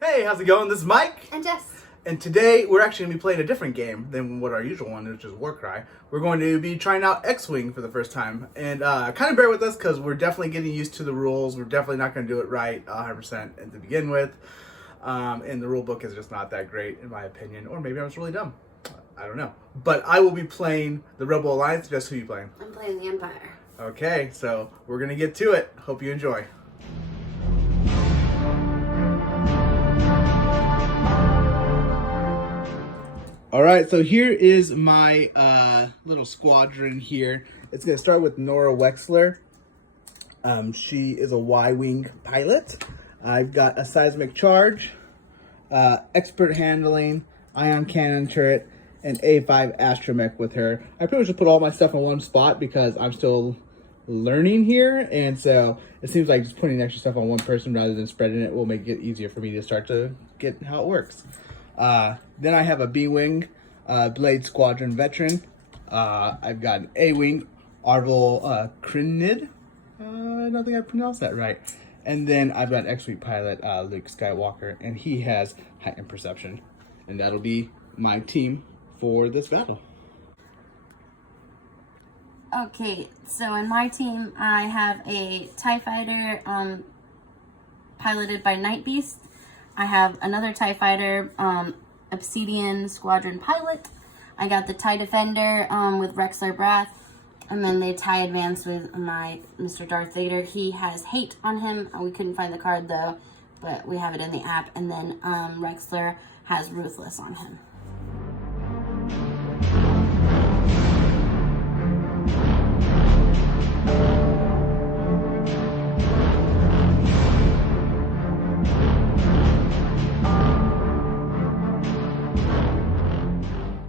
Hey, how's it going? This is Mike. And Jess. And today we're actually going to be playing a different game than what our usual one, which is Warcry. We're going to be trying out Xwing for the first time. And kind of bear with us because we're definitely getting used to the rules. We're definitely not going to do it right 100% to begin with. And the rule book is just not that great in my opinion. Or maybe I was really dumb. I don't know. But I will be playing the Rebel Alliance. Jess, who are you playing? I'm playing the Empire. Okay, so we're going to get to it. Hope you enjoy. All right, so here is my little squadron here. It's going to start with Nora Wexler. She is a Y-Wing pilot. I've got a seismic charge, expert handling, ion cannon turret, and A5 astromech with her. I pretty much just put all my stuff in one spot because I'm still learning here, and so it seems like just putting extra stuff on one person rather than spreading it will make it easier for me to start to get how it works. Then I have a B-Wing, Blade Squadron veteran. I've got an A-Wing, Arvel Crinid. I don't think I pronounced that right. And then I've got an X-Wing pilot, Luke Skywalker, and he has heightened perception. And that'll be my team for this battle. Okay, so in my team, I have a TIE Fighter piloted by Night Beast. I have another TIE Fighter, Obsidian Squadron pilot. I got the TIE Defender with Rexler Brath. And then the TIE Advance with my Mr. Darth Vader. He has hate on him. We couldn't find the card though, but we have it in the app. And then Rexler has Ruthless on him.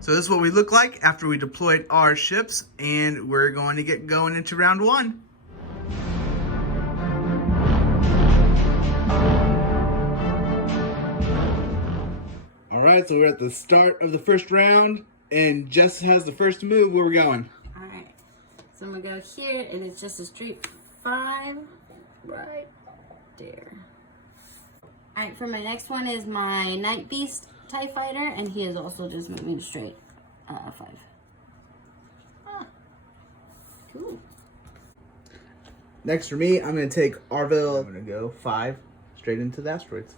So this is what we look like after we deployed our ships, and we're going to get going into round one. All right, so we're at the start of the first round, and Jess has the first move. Where we're going? All right, so I'm gonna go here, and it's just a straight 5 right there. All right, for my next one is my Night Beast TIE Fighter, and he is also just moving straight 5. Ah, cool. Next for me, I'm going to take Arvel. I'm going to go 5 straight into the asteroids.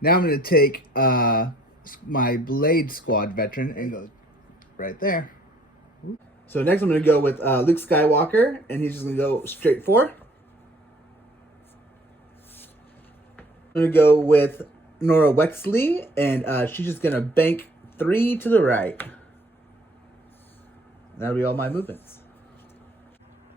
Now I'm going to take my Blade Squad veteran and go right there. So next I'm going to go with Luke Skywalker, and he's just going to go straight 4. I'm going to go with Nora Wexley, and she's just going to bank 3 to the right. That'll be all my movements.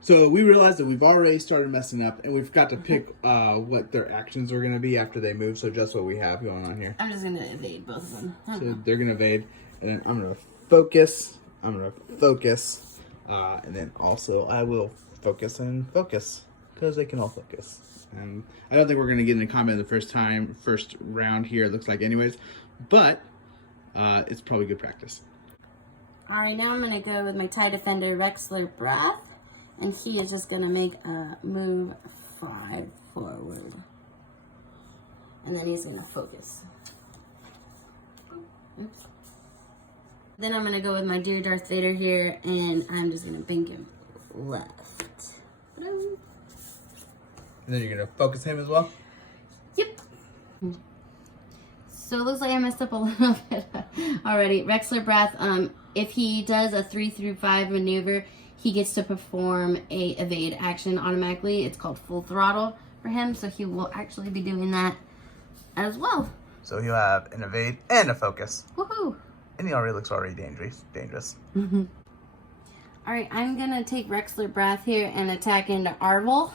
So we realized that we've already started messing up, and we've got to pick what their actions are going to be after they move. So just what we have going on here. I'm just going to evade both of them. So they're going to evade, and then I'm going to focus. I'm going to focus, and then also I will focus and focus because they can all focus. And I don't think we're going to get into combat the first round here, it looks like anyways. But it's probably good practice. Alright, now I'm going to go with my TIE Defender, Rexler Brath. And he is just going to make a move 5 forward. And then he's going to focus. Oops. Then I'm going to go with my dear Darth Vader here. And I'm just going to bank him left. And then you're going to focus him as well? Yep. So it looks like I messed up a little bit already. Rexler Brath, if he does a 3 through 5 maneuver, he gets to perform a evade action automatically. It's called full throttle for him, so he will actually be doing that as well. So he'll have an evade and a focus. Woohoo! And he already looks dangerous. Mm-hmm. Alright, I'm going to take Rexler Brath here and attack into Arvel.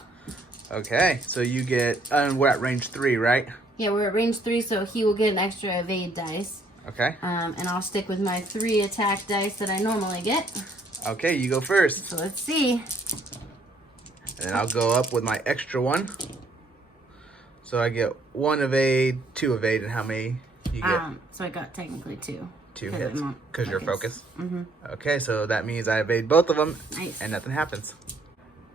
Okay, so you get, we're at range 3, right? Yeah, we're at range 3, so he will get an extra evade dice. Okay. And I'll stick with my 3 attack dice that I normally get. Okay, you go first. So let's see. And then I'll go up with my extra 1. So I get 1 evade, 2 evade, and how many you get? So I got technically 2. 2 hits, because you're focused. Mm-hmm. Okay, so that means I evade both of them, nice. And nothing happens.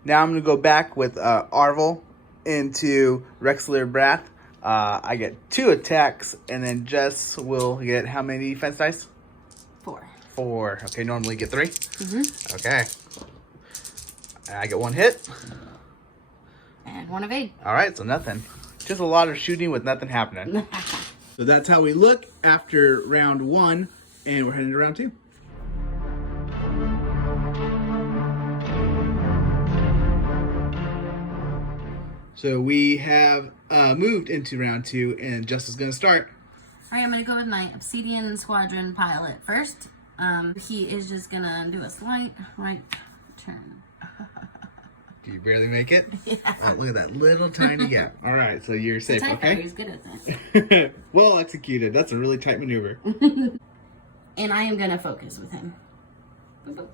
Now I'm going to go back with Arvel, into Rexler Brath. I get 2 attacks, and then Jess will get how many defense dice? 4. 4. Okay, normally you get 3? Mm-hmm. Okay. I get 1 hit. And 1 evade. Alright, so nothing. Just a lot of shooting with nothing happening. So that's how we look after round 1, and we're heading to round 2. So we have moved into round 2, and Jess is going to start. All right, I'm going to go with my Obsidian Squadron pilot first. He is just going to do a slight right turn. Do you barely make it? Yeah. Oh, look at that little tiny gap. All right, so you're safe, okay? He's good at that. Well executed. That's a really tight maneuver. And I am going to focus with him. Boop, boop.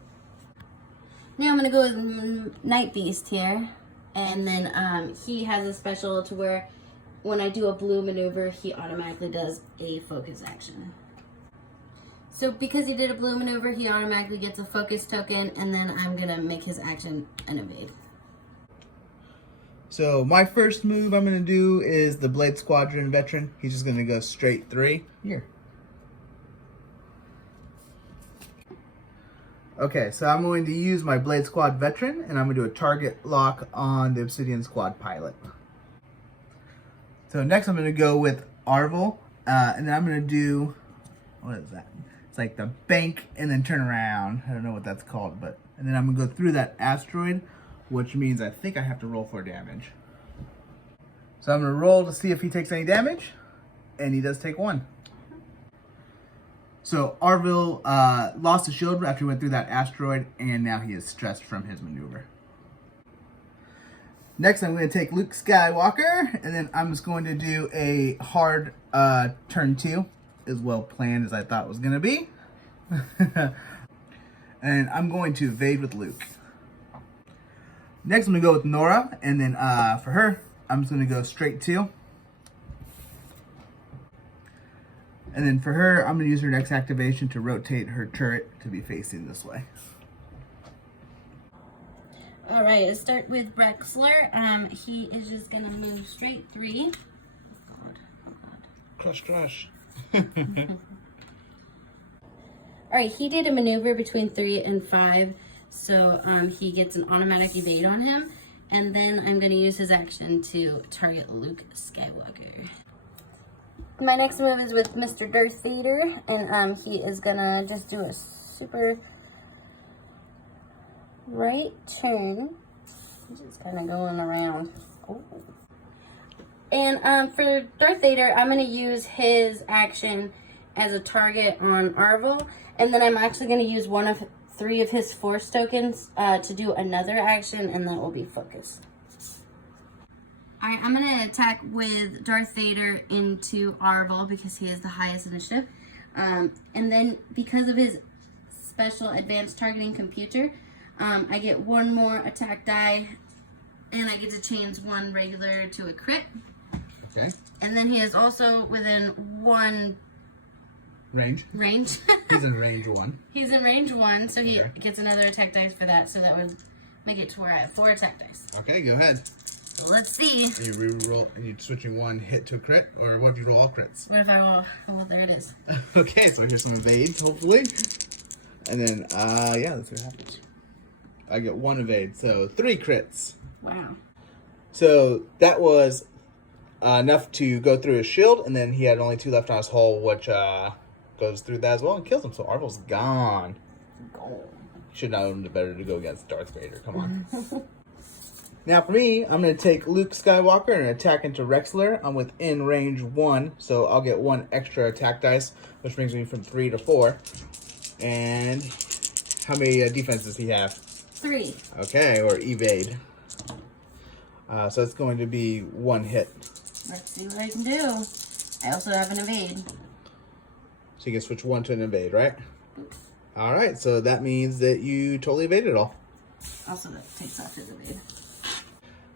Now I'm going to go with Night Beast here. And then he has a special to where when I do a blue maneuver, he automatically does a focus action. So because he did a blue maneuver, he automatically gets a focus token, and then I'm going to make his action an evade. So my first move I'm going to do is the Blade Squadron Veteran. He's just going to go straight 3. Here. Okay, so I'm going to use my Blade Squad Veteran, and I'm going to do a target lock on the Obsidian Squad Pilot. So next I'm going to go with Arvel, and then I'm going to do, what is that? It's like the bank and then turn around. I don't know what that's called, but, and then I'm going to go through that asteroid, which means I think I have to roll for damage. So I'm going to roll to see if he takes any damage, and he does take 1. So Arvel lost his shield after he went through that asteroid, and now he is stressed from his maneuver. Next, I'm going to take Luke Skywalker, and then I'm just going to do a hard turn 2, as well planned as I thought it was going to be. And I'm going to evade with Luke. Next, I'm going to go with Nora, and then for her, I'm just going to go straight 2. And then for her, I'm going to use her next activation to rotate her turret to be facing this way. All right, let's start with Rexler. He is just going to move straight 3. Oh, God. Oh, God. Crush, crush. All right, he did a maneuver between 3 and 5, so he gets an automatic evade on him. And then I'm going to use his action to target Luke Skywalker. My next move is with Mr. Darth Vader, and he is gonna just do a super right turn. He's just kind of going around. Ooh. And for Darth Vader, I'm gonna use his action as a target on Arvel, and then I'm actually gonna use 1 of 3 of his Force tokens to do another action, and that will be focus. Alright, I'm going to attack with Darth Vader into Arvel because he has the highest initiative. And then because of his special advanced targeting computer, I get 1 more attack die, and I get to change 1 regular to a crit. Okay. And then he is also within 1 range. He's in range 1. He's in range 1, so he gets another attack dice for that, so that would make it to where I have 4 attack dice. Okay, go ahead. So let's see. You re-roll, and you're switching 1 hit to a crit, or what if you roll all crits? What if I roll? Oh, there it is. Okay, so here's some evade, hopefully. And then, yeah, let's see what happens. I get 1 evade, so 3 crits. Wow. So that was enough to go through his shield, and then he had only 2 left on his hull, which goes through that as well and kills him. So Arvel's gone. Should not have known better to go against Darth Vader. Come on. Now for me, I'm going to take Luke Skywalker and attack into Rexler. I'm within range 1, so I'll get 1 extra attack dice, which brings me from 3 to 4. And how many defense does he have? 3. Okay, or evade. So it's going to be 1 hit. Let's see what I can do. I also have an evade. So you can switch 1 to an evade, right? Oops. All right, so that means that you totally evaded it all. Also, that takes off his evade.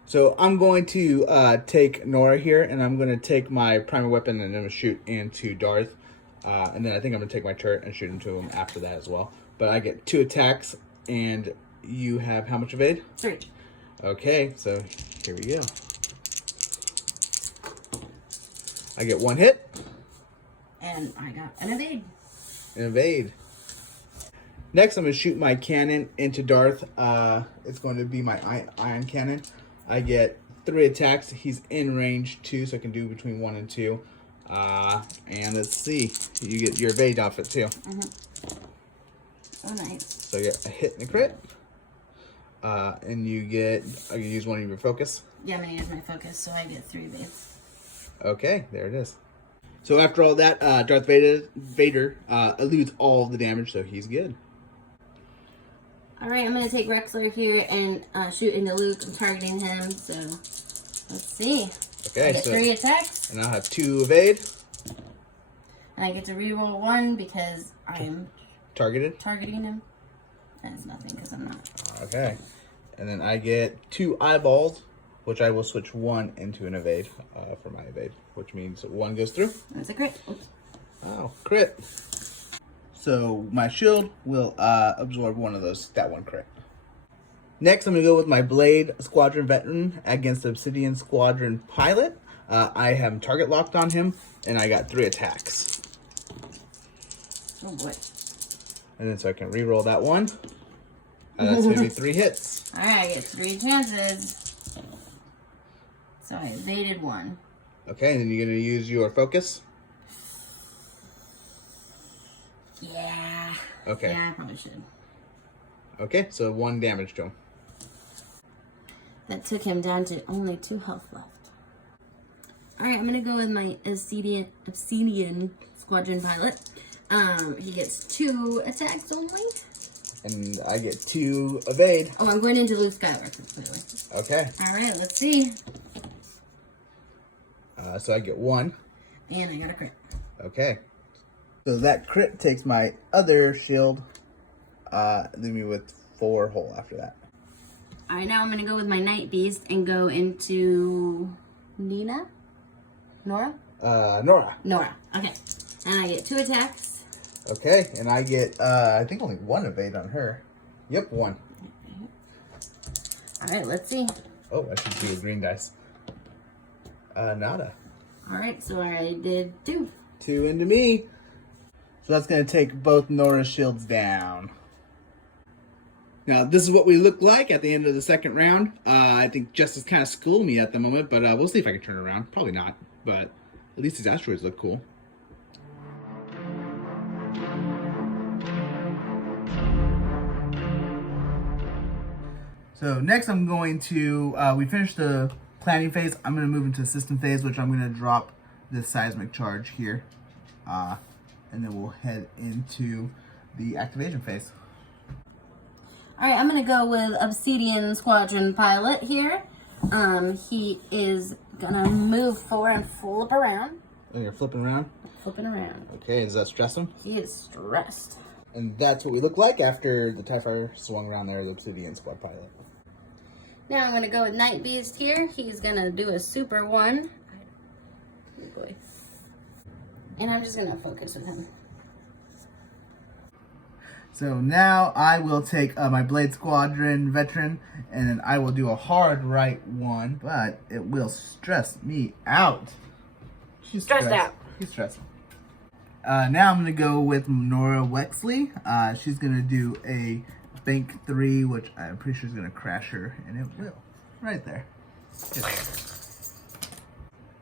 So I'm going to take Nora here, and I'm going to take my primary weapon, and I'm going to shoot into Darth. And then I think I'm going to take my turret and shoot into him after that as well. But I get 2 attacks, and you have how much evade? 3. Okay, so here we go. I get 1 hit. And I got an evade. An evade. Next, I'm going to shoot my cannon into Darth. It's going to be my ion cannon. I get 3 attacks. He's in range 2, so I can do between 1 and 2. And let's see. You get your evade off it too. Oh, nice. So you get a hit and a crit. And you get, I can use one of your focus. Yeah, I'm going to use my focus, so I get 3 evades. Okay, there it is. So after all that, Darth Vader eludes all the damage, so he's good. Alright, I'm going to take Rexler here and shoot into Luke. I'm targeting him, so let's see. Okay, I get so 3 attacks. And I'll have 2 evade. And I get to reroll 1 because I'm targeting him. That's nothing because I'm not. Okay. And then I get 2 eyeballs, which I will switch 1 into an evade for my evade, which means 1 goes through. That's a crit. Oops. Oh, crit. So my shield will absorb that 1 crit. Next, I'm going to go with my Blade Squadron Veteran against the Obsidian Squadron Pilot. I have target locked on him, and I got 3 attacks. Oh boy. And then so I can re-roll that 1. That's going to be 3 hits. Alright, I get 3 chances. So I evaded 1. Okay, and then you're going to use your focus. Yeah. Okay. Yeah, I probably should. Okay, so 1 damage to him. That took him down to only 2 health left. Alright, I'm gonna go with my Obsidian Squadron Pilot. He gets 2 attacks only. And I get 2 evade. Oh, I'm going into Luke Skywalker, clearly. Okay. Alright, let's see. So I get 1. And I got a crit. Okay. So that crit takes my other shield, leaving me with 4 whole after that. Alright, now I'm going to go with my Night Beast and go into Nora? Nora. Nora, okay. And I get 2 attacks. Okay, and I get, I think only 1 evade on her. Yep, 1. Alright, let's see. Oh, I should do a green dice. Nada. Alright, so I did 2. 2 into me. So that's going to take both Nora's shields down. Now, this is what we look like at the end of the second round. I think Jess is kind of schooling me at the moment, but we'll see if I can turn it around. Probably not, but at least these asteroids look cool. So next I'm going to, we finished the planning phase. I'm going to move into the system phase, which I'm going to drop this seismic charge here. And then we'll head into the activation phase. Alright, I'm going to go with Obsidian Squadron Pilot here. He is going to move forward and flip around. And you're flipping around? Flipping around. Okay, does that stress him? He is stressed. And that's what we look like after the TIE Fighter swung around there, the Obsidian Squad Pilot. Now I'm going to go with Night Beast here. He's going to do a super 1. Oh boy. And I'm just going to focus with him. So now I will take my Blade Squadron Veteran, and then I will do a hard right 1, but it will stress me out. She's Stressed out. She's stressed. Now I'm going to go with Nora Wexley. She's going to do a Bank 3, which I'm pretty sure is going to crash her, and it will. Right there.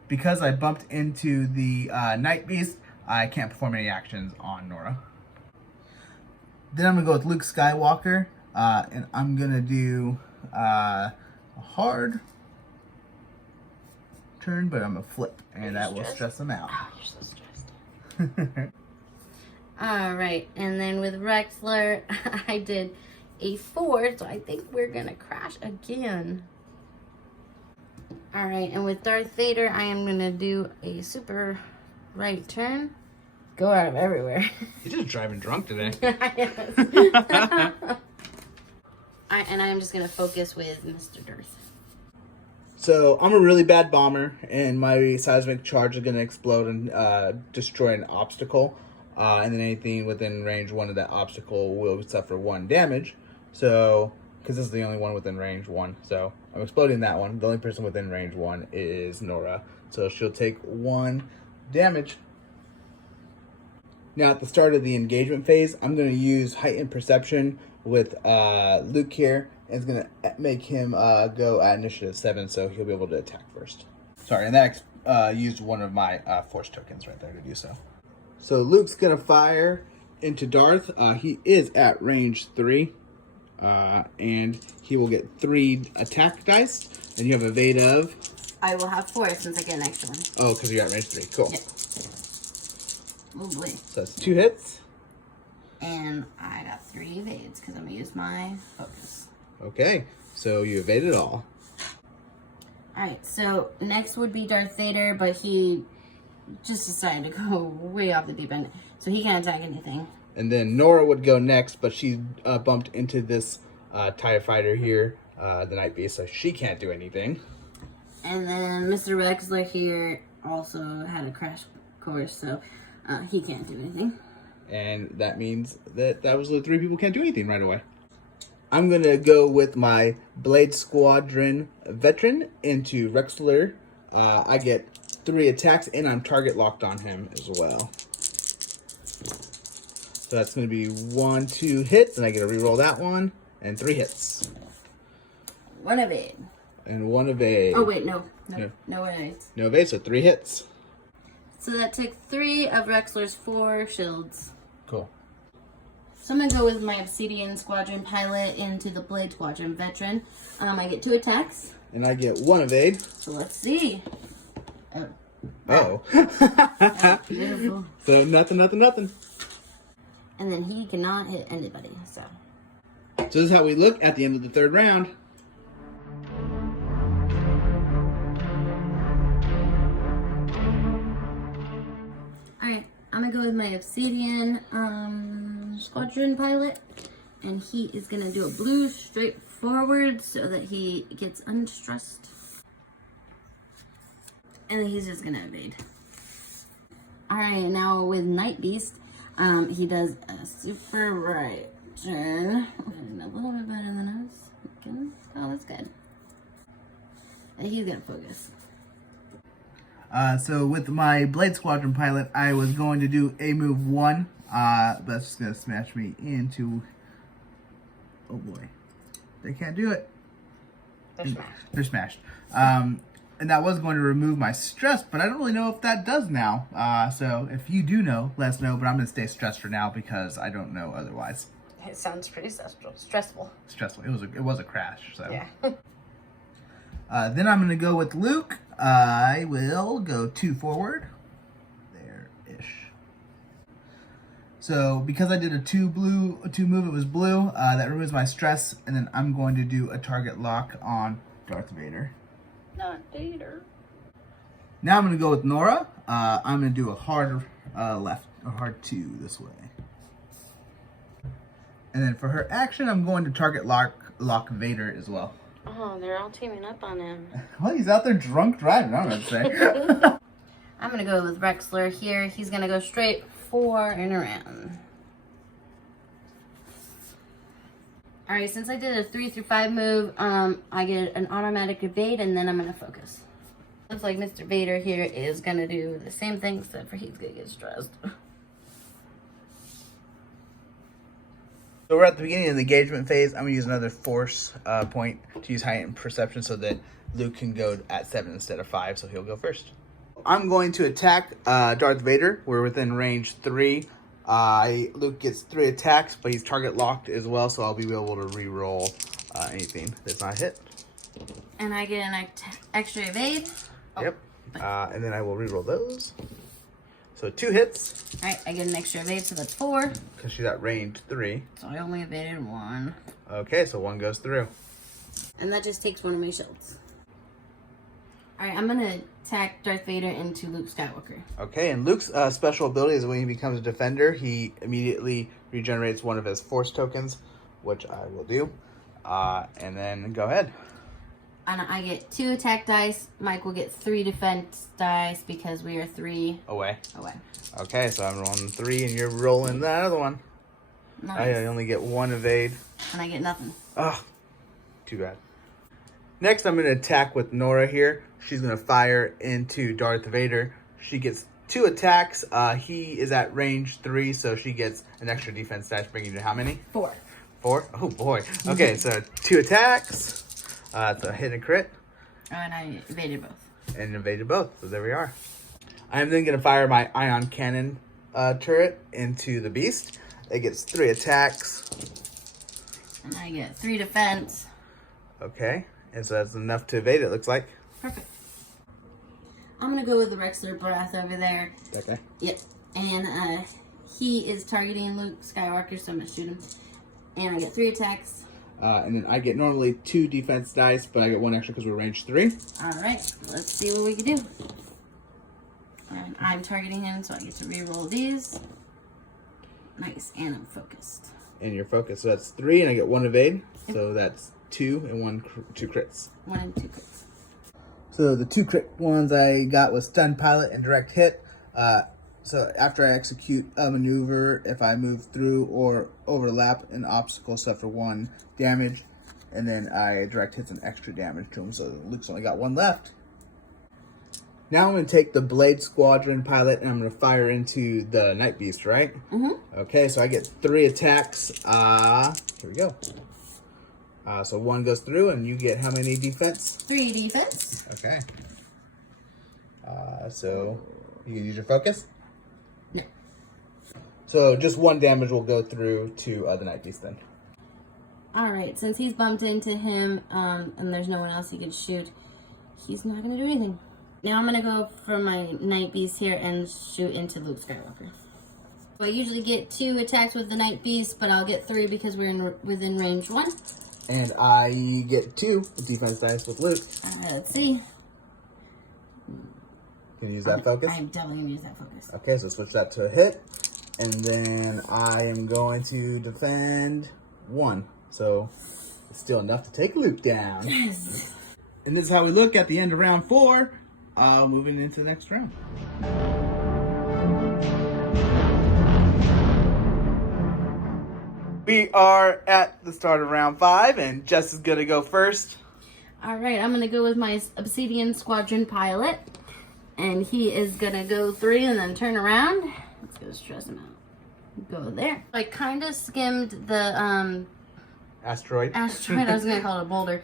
Because I bumped into the Night Beast, I can't perform any actions on Nora. Then I'm going to go with Luke Skywalker, and I'm going to do a hard turn, but I'm going to flip, and that will stress him out. Oh, you're so stressed. Alright, and then with Rexler, I did a 4, so I think we're going to crash again. Alright, and with Darth Vader, I am going to do a super right turn. Go out of everywhere. You're just driving drunk today. And I'm just going to focus with Mr. Darth. So I'm a really bad bomber, and my seismic charge is going to explode and destroy an obstacle. And then anything within range 1 of that obstacle will suffer 1 damage. So, because this is the only one within range 1. So I'm exploding that one. The only person within range 1 is Nora. So she'll take 1 damage. Now at the start of the engagement phase, I'm going to use heightened perception with Luke here. And it's going to make him go at initiative 7, so he'll be able to attack first. Sorry, and that used one of my force tokens right there to do so. So Luke's going to fire into Darth. He is at range 3. And he will get 3 attack dice. And you have evade of... I will have 4 since I get an extra one. Oh, because you're at range 3. Cool. Yep. Oh boy. So that's 2 hits. And I got 3 evades because I'm going to use my focus. Okay, so you evaded all. Alright, so next would be Darth Vader, but he just decided to go way off the deep end. So he can't attack anything. And then Nora would go next, but she bumped into this TIE fighter here, the Night Beast, so she can't do anything. And then Mr. Wexler here also had a crash course, so he can't do anything. And that means that was the 3 people can't do anything right away. I'm going to go with my Blade Squadron veteran into Rexler. I get 3 attacks, and I'm target locked on him as well. So that's going to be 1, 2 hits, and I get to reroll that one, and 3 hits. 1 evade. And 1 evade. Oh, wait, no evades. No evade, so 3 hits. So that took 3 of Rexler's 4 shields. Cool. So I'm going to go with my Obsidian Squadron pilot into the Blade Squadron veteran. I get 2 attacks. And I get 1 evade. So let's see. Oh. Beautiful. So nothing. And then he cannot hit anybody, so. So this is how we look at the end of the 3rd round. Alright, I'm going to go with my Obsidian Squadron pilot. And he is going to do a blue straight forward so that he gets unstressed. And then he's just going to evade. Alright, now with Night Beast, he does a super right turn. A little bit better than I was thinking. Oh, that's good. And he's going to focus. So with my Blade Squadron pilot, I was going to do a move 1, but that's just going to smash me into... Oh boy. They can't do it. They're smashed. And that was going to remove my stress, but I don't really know if that does now. So if you do know, let us know, but I'm going to stay stressed for now because I don't know otherwise. It sounds pretty stressful. Stressful. It was a crash, so. Yeah. Then I'm going to go with Luke. I will go 2 forward. There-ish. So because I did a 2 move, it was blue. That removes my stress, and then I'm going to do a target lock on Darth Vader. Not Vader. Now I'm going to go with Nora. I'm going to do a hard left, a hard 2 this way. And then for her action, I'm going to target lock Vader as well. Oh, they're all teaming up on him. Well, he's out there drunk driving, I don't know what to say. I'm going to go with Rexler here. He's going to go straight 4 and around. Alright, since I did a 3 through 5 move, I get an automatic evade, and then I'm going to focus. Looks like Mr. Vader here is going to do the same thing, except for he's going to get stressed. So we're at the beginning of the engagement phase. I'm going to use another force point to use heightened perception so that Luke can go at 7 instead of 5, so he'll go first. I'm going to attack Darth Vader. We're within range 3. Luke gets 3 attacks, but he's target locked as well, so I'll be able to re-roll anything that's not hit. And I get an extra evade. Yep. And then I will re-roll those. So 2 hits. Alright, I get an extra evade, so that's 4. Because she's at range 3. So I only evaded 1. Okay, so 1 goes through. And that just takes 1 of my shields. Alright, I'm going to attack Darth Vader into Luke Skywalker. Okay, and Luke's special ability is when he becomes a defender, he immediately regenerates 1 of his force tokens, which I will do. And then go ahead. And I get 2 attack dice. Mike will get 3 defense dice because we are 3 away. Away. Okay, so I'm rolling 3 and you're rolling that other one. Nice. I only get 1 evade. And I get nothing. Oh, too bad. Next, I'm going to attack with Nora here. She's going to fire into Darth Vader. She gets 2 attacks. He is at range 3, so she gets an extra defense dash, bringing you to how many? 4. 4? Oh boy. Okay, so 2 attacks. It's a hit and crit. Oh, and I evaded both. And evaded both, so there we are. I am then going to fire my ion cannon turret into the beast. It gets 3 attacks. And I get 3 defense. Okay, and so that's enough to evade, it looks like. Perfect. I'm going to go with the Rexler Breath over there. That guy? Yep. And he is targeting Luke Skywalker, so I'm going to shoot him. And I get 3 attacks. And then I get normally 2 defense dice, but I get 1 extra because we're range 3. Alright, let's see what we can do. And I'm targeting him, so I get to re-roll these. Nice, and I'm focused. And you're focused, so that's 3, and I get 1 evade. Yep. So that's 2 and 2 crits. 1 and 2 crits. So the 2 crit ones I got was stun pilot and direct hit. So after I execute a maneuver, if I move through or overlap an obstacle, suffer 1 damage, and then I direct hit some extra damage to him. So Luke's only got 1 left. Now I'm going to take the Blade Squadron pilot and I'm going to fire into the Night Beast, right? Mm-hmm. Okay, so I get 3 attacks. Here we go. So 1 goes through, and you get how many defense? 3 defense. Okay. So you can use your focus? No. So just 1 damage will go through to the Night Beast then. Alright, since he's bumped into him, and there's no one else he could shoot, he's not going to do anything. Now I'm going to go for my Night Beast here and shoot into Luke Skywalker. So I usually get 2 attacks with the Night Beast, but I'll get 3 because we're within range 1. And I get 2 defense dice with Luke. Let's see. Can you use that focus? I'm definitely going to use that focus. Okay, so switch that to a hit. And then I am going to defend 1. So it's still enough to take Luke down. Yes. And this is how we look at the end of round 4. Moving into the next round. We are at the start of round 5, and Jess is going to go first. Alright, I'm going to go with my Obsidian Squadron pilot. And he is going to go 3 and then turn around. Let's go stress him out. Go there. I kind of skimmed the Asteroid. I was going to call it a boulder.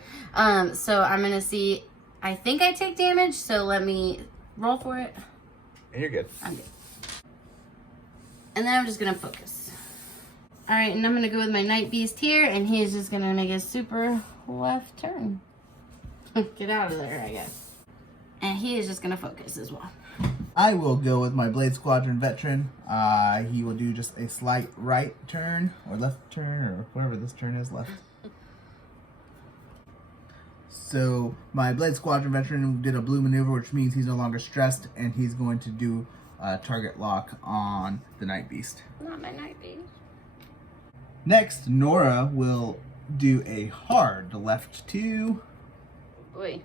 So I'm going to see. I think I take damage, so let me roll for it. And you're good. I'm good. And then I'm just going to focus. Alright, and I'm going to go with my Night Beast here, and he is just going to make a super left turn. Get out of there, I guess. And he is just going to focus as well. I will go with my Blade Squadron veteran. He will do just a slight right turn, or left turn, or whatever this turn is left. So my Blade Squadron veteran did a blue maneuver, which means he's no longer stressed, and he's going to do a target lock on the Night Beast. Not my Night Beast. Next, Nora will do a hard left 2. Boy.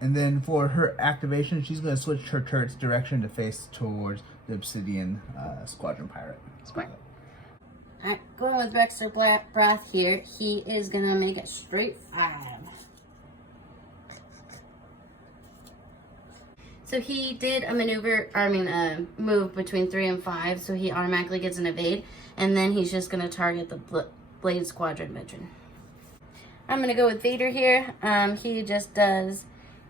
And then for her activation, she's going to switch her turret's direction to face towards the Obsidian Squadron Pirate. Smart. Alright, going with Rexler Breath here. He is going to make a straight 5. So he did a move between 3 and 5, so he automatically gets an evade. And then he's just going to target the Blade Squadron veteran. I'm going to go with Vader here. He just does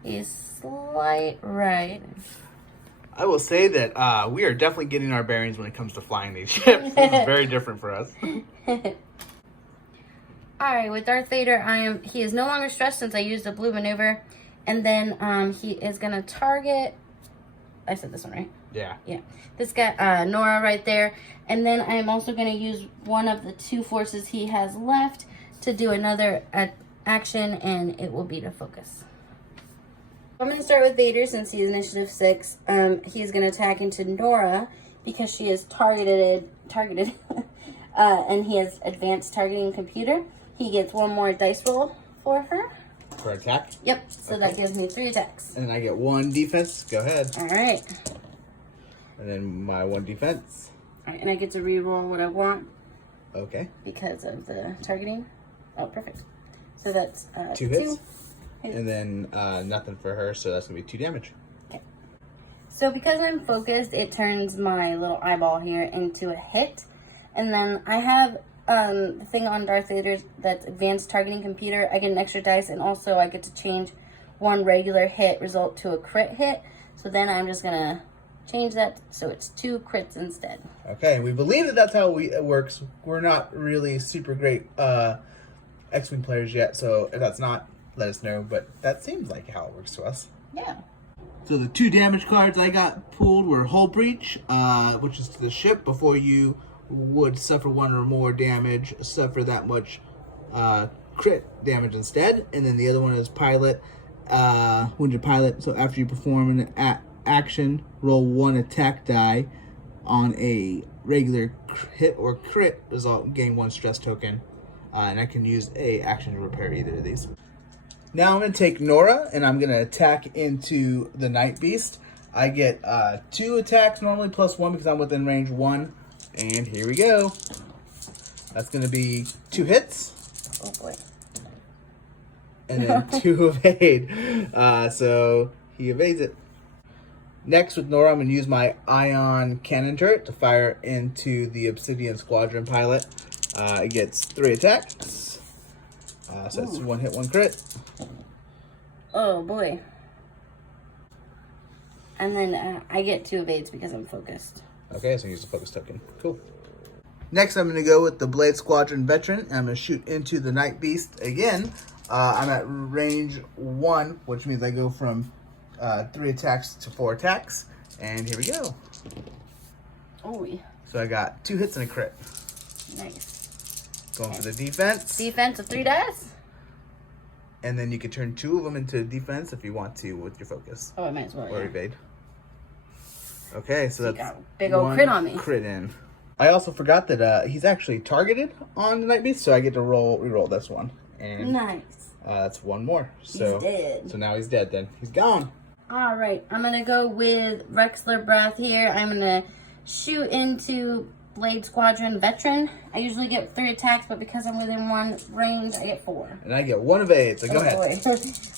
a slight right. I will say that we are definitely getting our bearings when it comes to flying these ships. This is very different for us. Alright, with Darth Vader, he is no longer stressed since I used a blue maneuver. And then he is going to target... I said this one, right? Yeah. Yeah. This guy, Nora right there. And then I am also going to use one of the 2 forces he has left to do another action, and it will be to focus. I'm going to start with Vader since he is initiative 6. He's going to attack into Nora because she is targeted, and he has advanced targeting computer. He gets 1 more dice roll for her. For attack? Yep, so okay. That gives me 3 attacks. And I get 1 defense. Go ahead. Alright. And then my 1 defense. Alright, and I get to re-roll what I want. Okay. Because of the targeting. Oh, perfect. So that's 2 hits. And then nothing for her, so that's going to be 2 damage. Okay. So because I'm focused, it turns my little eyeball here into a hit. And then I have the thing on Darth Vader's that's advanced targeting computer. I get an extra dice, and also I get to change one regular hit result to a crit hit. So then I'm just gonna change that so it's 2 crits instead. Okay, we believe that that's how it works. We're not really super great Xwing players yet, so if that's not, let us know. But that seems like how it works to us. Yeah. So the 2 damage cards I got pulled were Hull Breach, which is to the ship. Before you would suffer 1 or more damage, suffer that much crit damage instead. And then the other one is Pilot, Wounded Pilot. So after you perform an action, roll 1 attack die on a regular hit or crit result, gain 1 stress token. And I can use a action to repair either of these. Now I'm going to take Nora, and I'm going to attack into the Night Beast. I get 2 attacks normally, plus 1 because I'm within range 1. And here we go. That's going to be 2 hits. Oh boy. And then 2 evade. So he evades it. Next with Nora, I'm going to use my ion cannon turret to fire into the Obsidian Squadron pilot. It gets 3 attacks. So it's 1 hit, 1 crit. Oh boy. And then I get 2 evades because I'm focused. Okay, so use the focus token. Cool. Next, I'm going to go with the Blade Squadron Veteran. I'm going to shoot into the Night Beast again. I'm at range 1, which means I go from 3 attacks to 4 attacks. And here we go. Oh, yeah. So I got 2 hits and a crit. Nice. Going for the defense. Defense of 3 dice? And then you can turn 2 of them into defense if you want to with your focus. Oh, I might as well. Or Yeah. evade. Okay, so that's got a big old 1 crit on me. Crit in. I also forgot that he's actually targeted on the Night Beast, so I get to re-roll this one. And Nice. that's 1 more. So, He's dead. So now he's dead then. He's gone. All right, I'm going to go with Rexler Breath here. I'm going to shoot into Blade Squadron Veteran. I usually get 3 attacks, but because I'm within 1 range, I get 4. And I get 1 evade, so go ahead. Boy.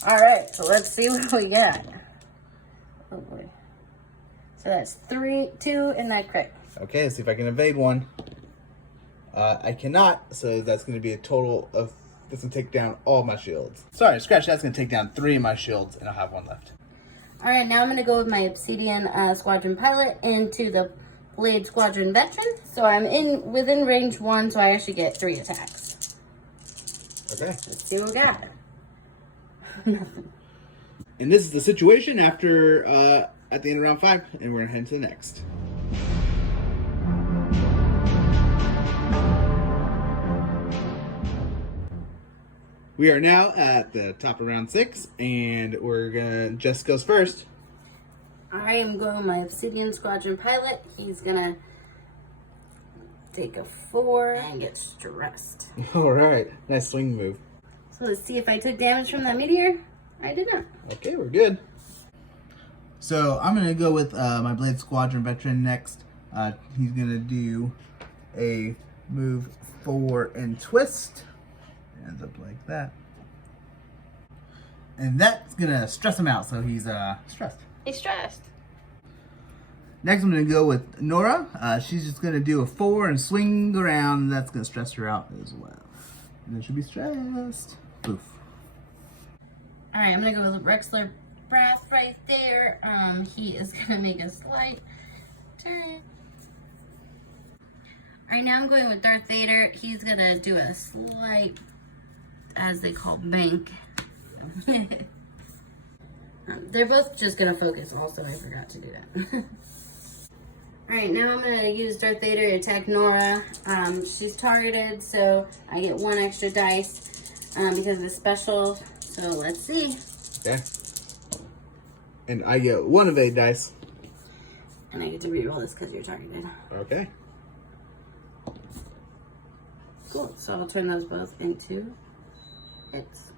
All right, so let's see what we got. Oh boy. So that's 3, 2, and that crit. Okay, let's see if I can evade 1. I cannot, so that's going to be a total of, that's going to take down all my shields. Sorry, scratch, that's going to take down 3 of my shields, and I'll have 1 left. All right, now I'm going to go with my Obsidian Squadron Pilot into the Blade Squadron Veteran. So I'm within range 1, so I actually get 3 attacks. Okay. Let's see what we got. Nothing. And this is the situation after, at the end of round 5, and we're going to head to the next. We are now at the top of round 6, and Jess goes first. I am going with my Obsidian Squadron Pilot. He's gonna take a 4 and get stressed. Alright, nice swing move. So let's see if I took damage from that meteor. I did not. Okay, we're good. So I'm going to go with my Blade Squadron Veteran next. He's going to do a move forward and twist. Ends up like that. And that's going to stress him out, so he's stressed. He's stressed. Next, I'm going to go with Nora. She's just going to do a 4 and swing around. That's going to stress her out as well. And then she'll be stressed. Poof. All right, I'm going to go with Rexler Breath right there. He is going to make a slight turn. All right, now I'm going with Darth Vader. He's going to do a slight, as they call, bank. They're both just going to focus also. I forgot to do that. Alright, now I'm going to use Darth Vader to attack Nora. She's targeted, so I get 1 extra dice because of the special. So let's see. Okay. And I get 1 evade dice. And I get to reroll this because you're targeted. Okay. Cool. So I'll turn those both into hits.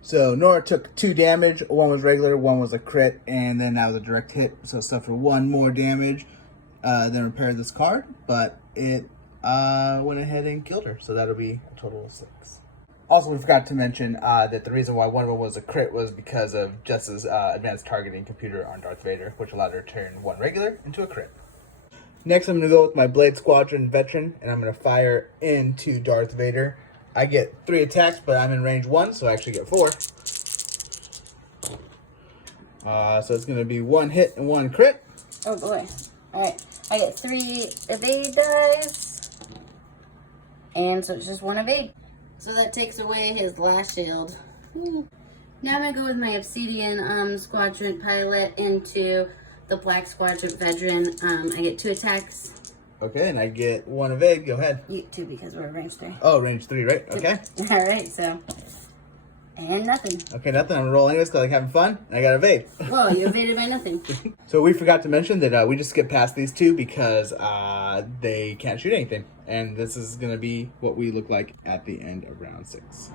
So Nora took 2 damage. 1 was regular, 1 was a crit, and then that was a direct hit. So suffered 1 more damage. Then repaired this card, but it went ahead and killed her. So that'll be a total of 6. Also, we forgot to mention that the reason why one of them was a crit was because of Jess's advanced targeting computer on Darth Vader, which allowed her to turn one regular into a crit. Next, I'm going to go with my Blade Squadron Veteran, and I'm going to fire into Darth Vader. I get 3 attacks, but I'm in range 1, so I actually get 4. So it's going to be 1 hit and 1 crit. Oh boy. Alright, I get 3 evade dice. And so it's just 1 evade. So that takes away his last shield. Now I'm going to go with my Obsidian Squadron Pilot into the Black Squadron Veteran. I get 2 attacks. Okay, and I get 1 evade. Go ahead. You 2 because we're range 3. Oh, range 3, right? Okay. Alright, so. And nothing. Okay, nothing. I'm going to roll anyways because I like having fun. And I got evade. Well, you evaded by nothing. So we forgot to mention that we just skipped past these 2 because they can't shoot anything. And this is going to be what we look like at the end of round 6.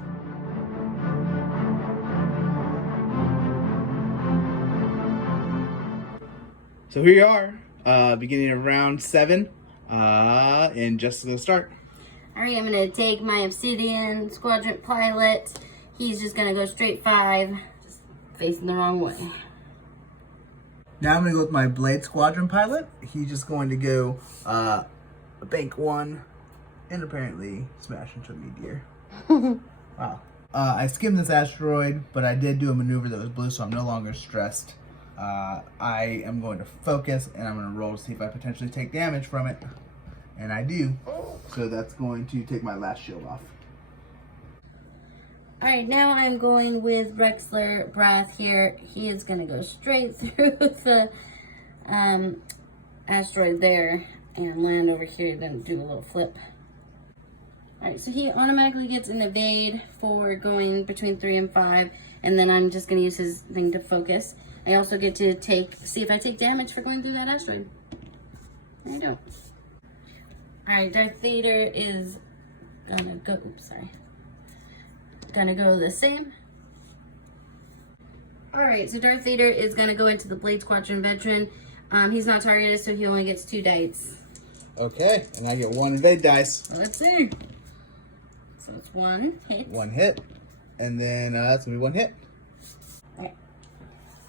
So here you are, beginning of round 7, and Jess is going to start. Alright, I'm going to take my Obsidian Squadron Pilot. He's just going to go straight 5, just facing the wrong way. Now I'm going to go with my Blade Squadron Pilot. He's just going to go bank 1 and apparently smash into a meteor. Wow. I skimmed this asteroid, but I did do a maneuver that was blue, so I'm no longer stressed. I am going to focus, and I'm going to roll to see if I potentially take damage from it. And I do. So that's going to take my last shield off. Alright, now I'm going with Rexler Brath here. He is going to go straight through the asteroid there and land over here, then do a little flip. Alright, so he automatically gets an evade for going between 3 and 5, and then I'm just going to use his thing to focus. I also get to see if I take damage for going through that asteroid. There you go. Alright, Darth Vader is gonna go, gonna go the same. Alright, so Darth Vader is gonna go into the Blade Squadron Veteran. He's not targeted, so he only gets 2 dice. Okay, and I get 1 evade dice. Let's see. So it's 1 hit. 1 hit. And then that's going to be 1 hit.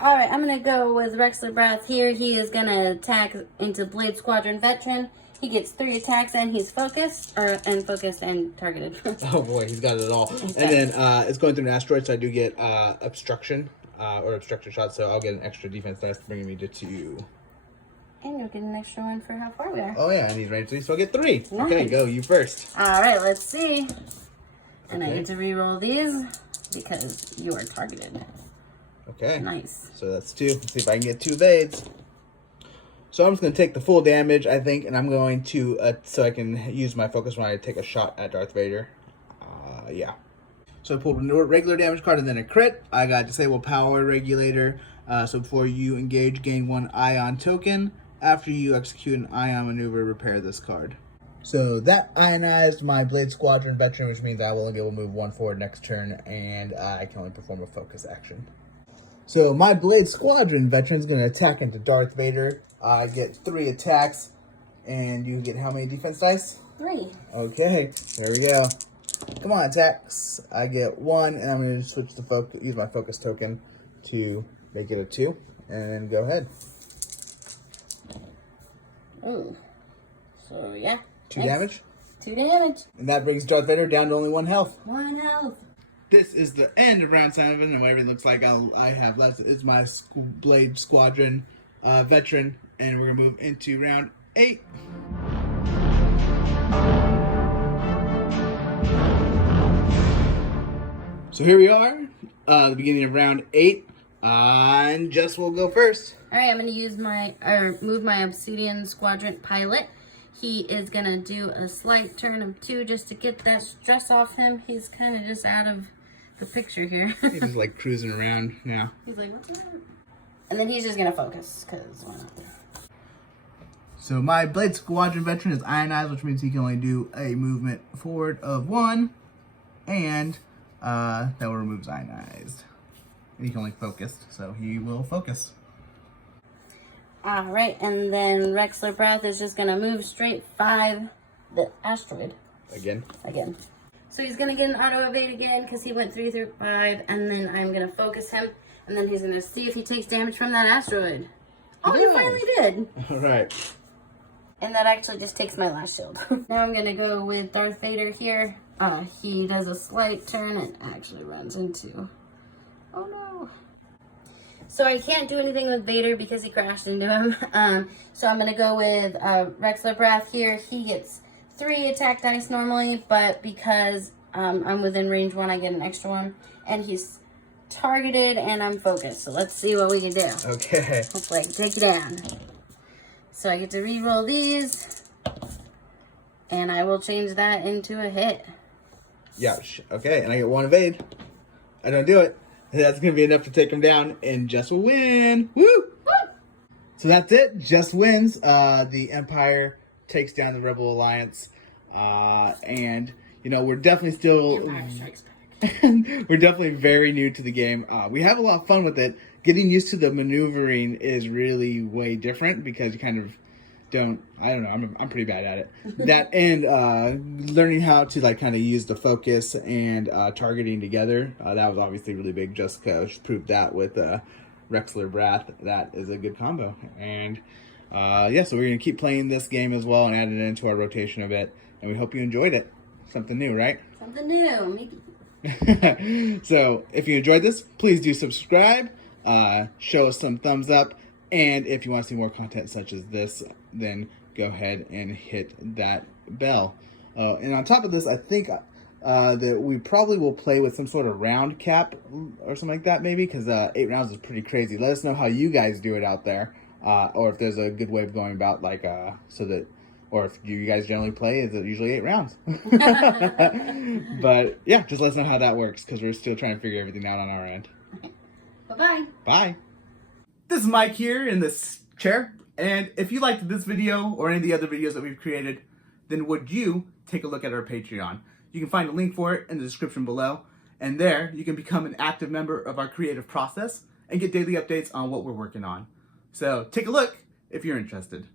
Alright, I'm going to go with Rexler Brath here. He is going to attack into Blade Squadron Veteran. He gets 3 attacks and he's focused, and targeted. Oh boy, he's got it all. And then it's going through an asteroid, so I do get obstruction, or obstruction shot, so I'll get an extra defense dice, bringing me to 2. And you'll get an extra one for how far we are. Oh yeah, I need range 3, so I'll get 3. Nice. Okay, go, you first. Alright, let's see. And Okay. I get to re-roll these because you are targeted. Okay. Nice. So that's 2. Let's see if I can get 2 evades. So I'm just going to take the full damage, I think, and I'm going to, so I can use my focus when I take a shot at Darth Vader. Yeah. So I pulled a regular damage card and then a crit. I got Disable Power Regulator. So before you engage, gain 1 Ion token. After you execute an Ion maneuver, repair this card. So that ionized my Blade Squadron Veteran, which means I will only be able to move 1 forward next turn, and I can only perform a focus action. So my Blade Squadron Veteran is going to attack into Darth Vader. I get 3 attacks, and you get how many defense dice? 3. Okay, there we go. Come on, attacks. I get 1, and I'm going to switch the focus, use my focus token to make it a 2, and then go ahead. Ooh. So yeah. 2 damage. 2 damage. And that brings Darth Vader down to only 1 health. 1 health. This is the end of round 7, and what everything looks like I have left is my Blade Squadron Veteran, and we're going to move into round 8. So here we are, the beginning of round 8, and Jess will go first. Alright, I'm going to use move my Obsidian Squadron Pilot. He is going to do a slight turn of 2 just to get that stress off him. He's kind of just out of the picture here. He's just like cruising around now. He's like, what's the matter? And then he's just going to focus, because why not? So my Blade Squadron Veteran is ionized, which means he can only do a movement forward of 1, and that will remove ionized. And he can only focus, so he will focus. Alright, and then Rexler Brath is just going to move straight 5 the asteroid. Again. So he's going to get an auto evade again because he went 3 through 5. And then I'm going to focus him. And then he's going to see if he takes damage from that asteroid. Oh, he finally did. All right. And that actually just takes my last shield. Now I'm going to go with Darth Vader here. He does a slight turn and actually runs into... Oh no. So I can't do anything with Vader because he crashed into him. So I'm going to go with Rexler Breath here. He gets 3 attack dice normally, but because I'm within range 1, I get an extra 1. And he's targeted and I'm focused. So let's see what we can do. Okay. Hopefully I can take it down. So I get to re-roll these. And I will change that into a hit. Youch. Okay, and I get 1 evade. I don't do it. That's going to be enough to take him down, and Jess will win. Woo! Woo! So that's it. Jess wins. The Empire takes down the Rebel Alliance. And, you know, we're definitely still... Empire Strikes Back. We're definitely very new to the game. We have a lot of fun with it. Getting used to the maneuvering is really way different because you kind of don't... I don't know. I'm pretty bad at it. That and learning how to like kind of use the focus and targeting together. That was obviously really big. Jessica proved that with Rexler Breath. That is a good combo. And yeah, so we're going to keep playing this game as well and add it into our rotation a bit. And we hope you enjoyed it. Something new, right? Something new. Maybe. So if you enjoyed this, please do subscribe, show us some thumbs up, and if you want to see more content such as this, then go ahead and hit that bell. And on top of this, I think that we probably will play with some sort of round cap or something like that, maybe, because 8 rounds is pretty crazy. Let us know how you guys do it out there, or if there's a good way of going about, like, so that... Or if you guys generally play, is it usually 8 rounds? But yeah, just let us know how that works because we're still trying to figure everything out on our end. Bye-bye. Bye. This is Mike here in this chair. And if you liked this video or any of the other videos that we've created, then would you take a look at our Patreon? You can find a link for it in the description below. And there, you can become an active member of our creative process and get daily updates on what we're working on. So take a look if you're interested.